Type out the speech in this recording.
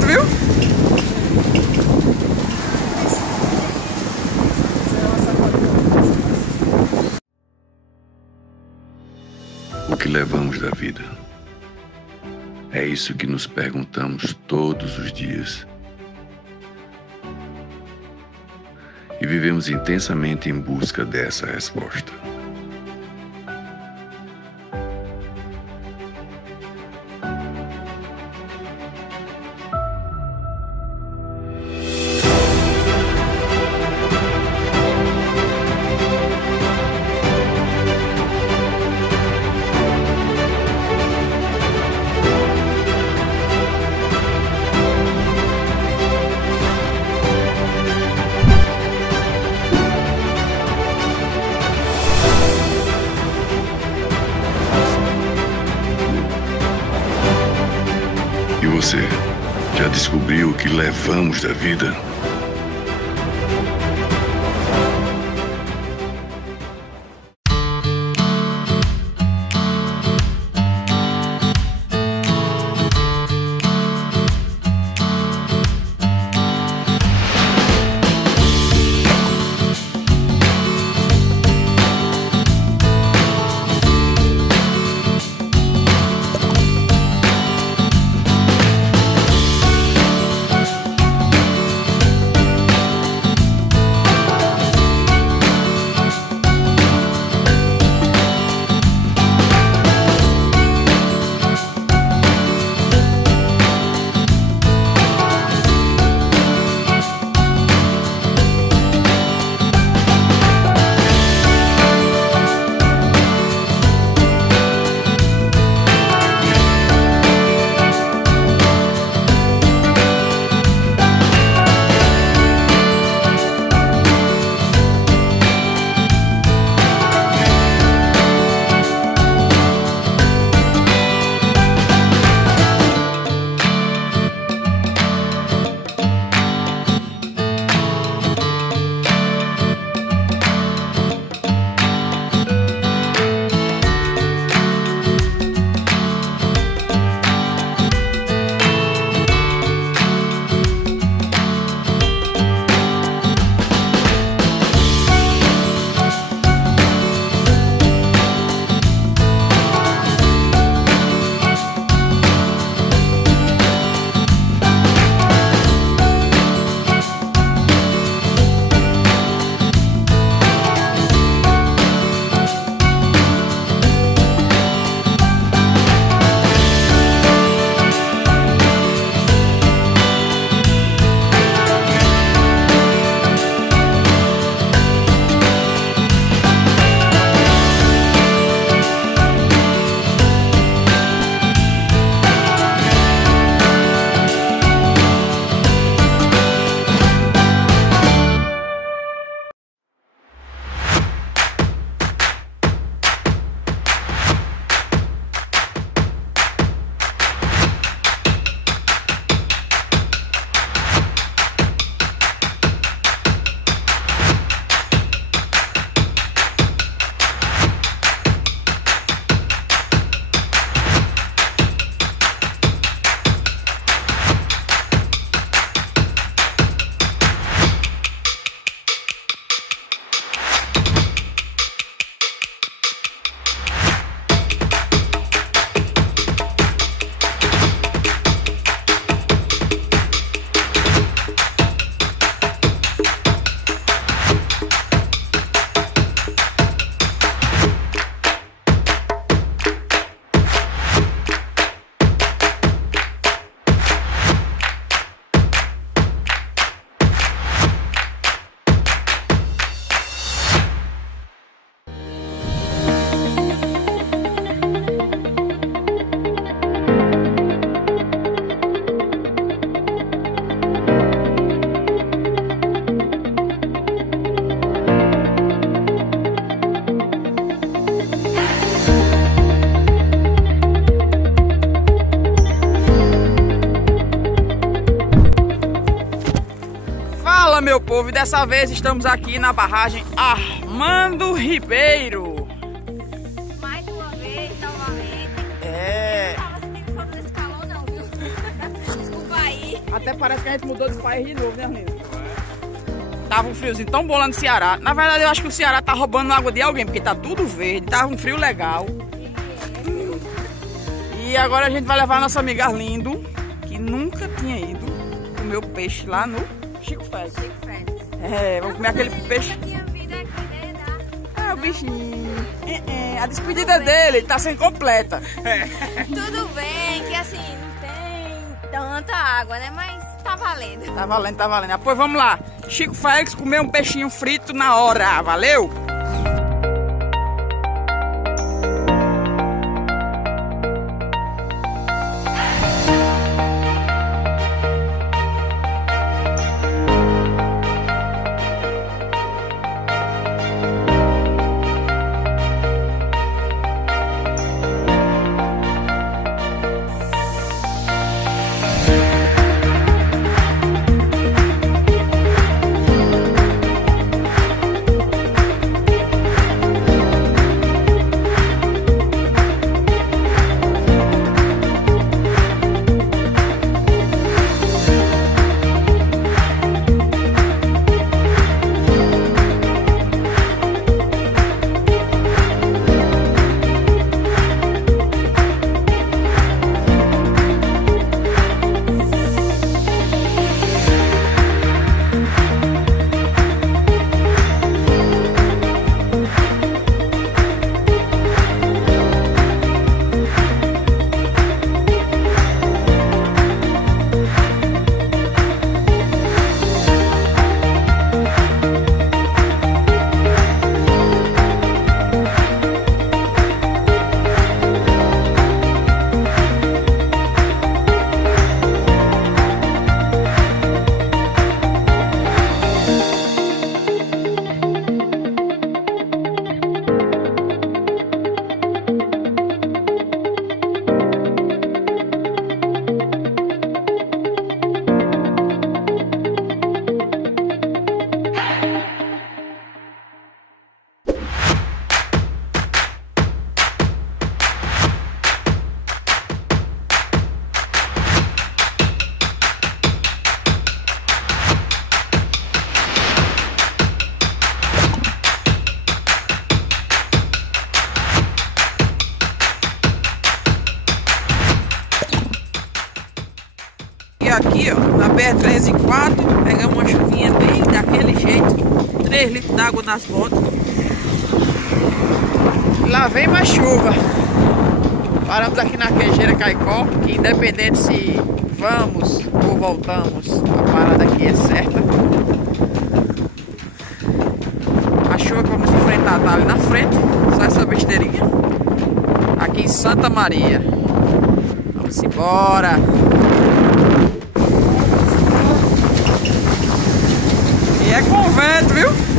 vento, viu? O que levamos da vida? É isso que nos perguntamos todos os dias. E vivemos intensamente em busca dessa resposta. E você, já descobriu o que levamos da vida? meu povo, e dessa vez estamos aqui na barragem Armando Ribeiro. Mais uma vez, novamente. É. Não tava sentindo falta desse calor não, viu? Desculpa aí. Até parece que a gente mudou de país de novo, né, Arlindo? Tava um friozinho tão bom lá no Ceará. Na verdade, eu acho que o Ceará tá roubando água de alguém, porque tá tudo verde, tava um frio legal. E agora a gente vai levar a nossa amiga Arlindo, que nunca tinha ido comer o peixe lá no Chico Félix. É, vamos comer aquele peixe. É, o bichinho. A despedida dele tá sendo completa. Tudo bem, que assim, não tem tanta água, né? Mas tá valendo. Tá valendo, tá valendo. Pois vamos lá. Chico Félix comer um peixinho frito na hora. Valeu? Aqui, ó, na BR-304, pegamos uma chuvinha bem daquele jeito, 3 litros d'água nas botas. Lá vem mais chuva. Paramos aqui na Queixeira Caicó, que independente se vamos ou voltamos, a parada aqui é certa. A chuva que vamos enfrentar tá ali na frente, só essa besteirinha. Aqui em Santa Maria. Vamos embora. E é com vento, viu?